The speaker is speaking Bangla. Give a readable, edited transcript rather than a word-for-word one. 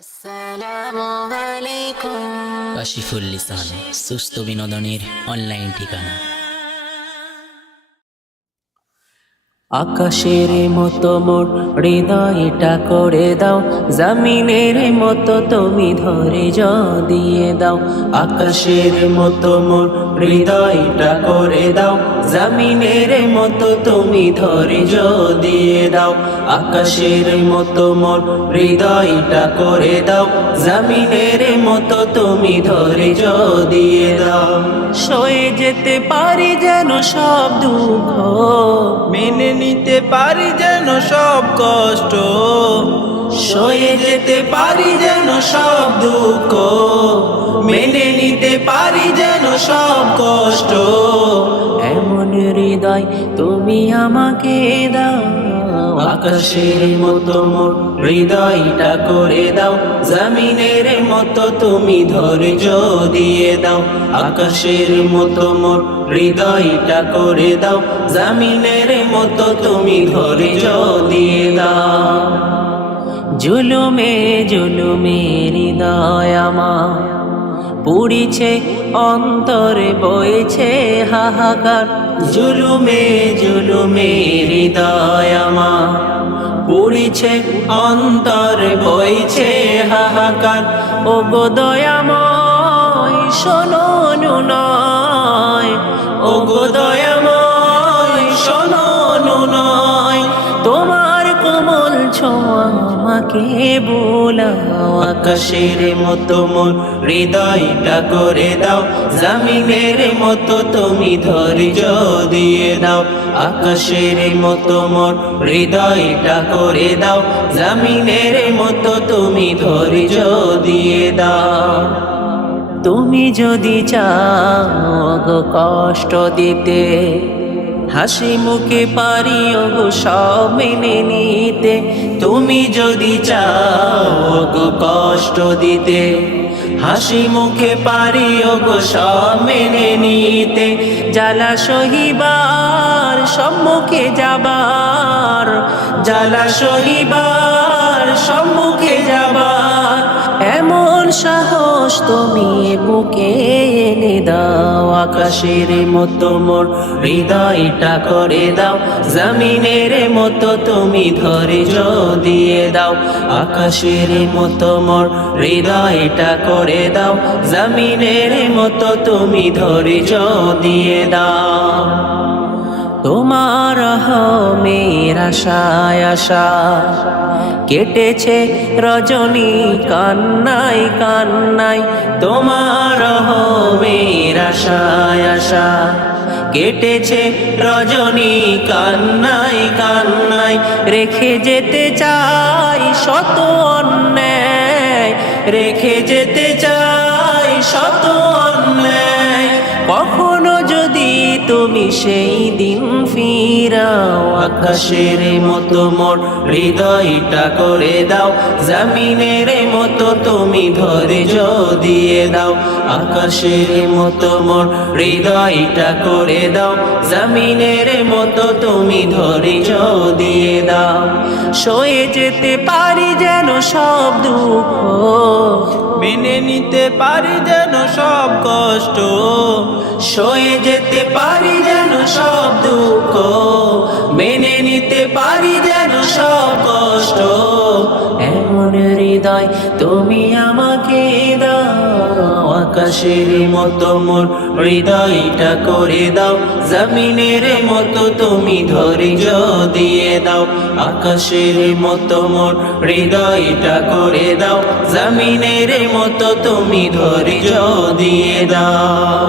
আসসালামু আলাইকুম। কাশিফুল লিসান, সুস্থ বিনোদনের অনলাইন ঠিকানা। আকাশের মতো মোর হৃদয়টা করে দাও, জমিনের মতো তুমি ধৈর্য দিয়ে দাও। আকাশের মতো মোর হৃদয়টা করে দাও, জমিনের মতো তুমি ধৈর্য দিয়ে দাও। আকাশের মতো মোর হৃদয়টা করে দাও, জমিনের মতো তুমি ধৈর্য দিয়ে দাও। সয়ে যেতে পারি যেন সব দুঃখ, মেনে নিতে পারি যেন সব কষ্ট, সয়ে যেতে পারি যেন সব দুঃখ, মেনে নিতে পারি যেন সব কষ্ট। এমন হৃদয় তুমি আমাকে দাও, আকাশের মতো মোর হৃদয়টা করে দাও, জমিনের মতো তুমি ধৈর্য দিয়ে দাও। আকাশের মতো মোর হৃদয়টা করে দাও, জমিনের মতো তুমি ধৈর্য দিয়ে দাও। জুলুমে জুলুমে হৃদয় আমার পুড়িছে, অন্তরে বইছে হাহাকার। জুলুমে জুলুমে হৃদয় আমার পুড়িছে, অন্তরে বইছে হাহাকার। ও গো দয়াময় শোনো নয়, ও গো দয়াময় শোনো নয়, তোমার কোমল ছোঁয়া আমাকে বোলাও। আকাশের মতো মোর হৃদয়টা করে দাও, জমিনের মতো তুমি ধৈর্য দিয়ে দাও। আকাশের মতো মোর হৃদয়টা করে দাও, জমিনের মতো তুমি ধৈর্য দিয়ে দাও। তুমি যদি চাও গো কষ্ট দিতে, হাসি মুখে পারি গো সব মেনে নিতে। তুমি যদি চাও গো কষ্ট দিতে, হাসি মুখে পারি গো সব মেনে নিতে। জ্বালা সহিবার সম্মুখে যাবার, জ্বালা সহিবার সম্মুখে যাবার, এমন সাহস তুমি বুকে এনে দাও। আকাশের মতো মোর হৃদয়টা করে দাও, জমিনের মতো তুমি ধৈর্য দিয়ে দাও। আকাশের মতো মোর হৃদয়টা করে দাও, জমিনের মতো তুমি ধৈর্য দিয়ে দাও। তোমার রহমের আশায় আশা কেটেছে রজনী কান্নাই কান্নাই। তোমার রহমের আশায় আশা কেটেছে রজনী কান্নাই কান্নাই। রেখে যেতে চাই শত অন্যায়, রেখে যেতে চাই শত অন্যায়। কখনো যদি তুমি সেই দিন ফিরাও, আকাশের মতো মোর হৃদয়টা করে দাও, জমিনের মতো তুমি ধৈর্য দিয়ে দাও। আকাশের মতো মোর হৃদয়টা করে দাও, জমিনের মতো তুমি ধৈর্য দিয়ে দাও। সয়ে যেতে পারি যেন সব দুঃখ, মেনে নিতে পারি যেন সব কষ্ট, সয়ে যেতে পারি যেন সব দুঃখ, মেনে নিতে পারি যেন সব কষ্ট। এমন হৃদয় তুমি আমাকে দাও, আকাশের মতো মোর হৃদয়টা করে দাও, জমিনের মতো তুমি ধৈর্য দিয়ে দাও। আকাশের মতো মোর হৃদয়টা করে দাও, জমিনের মতো তুমি ধৈর্য দিয়ে দাও।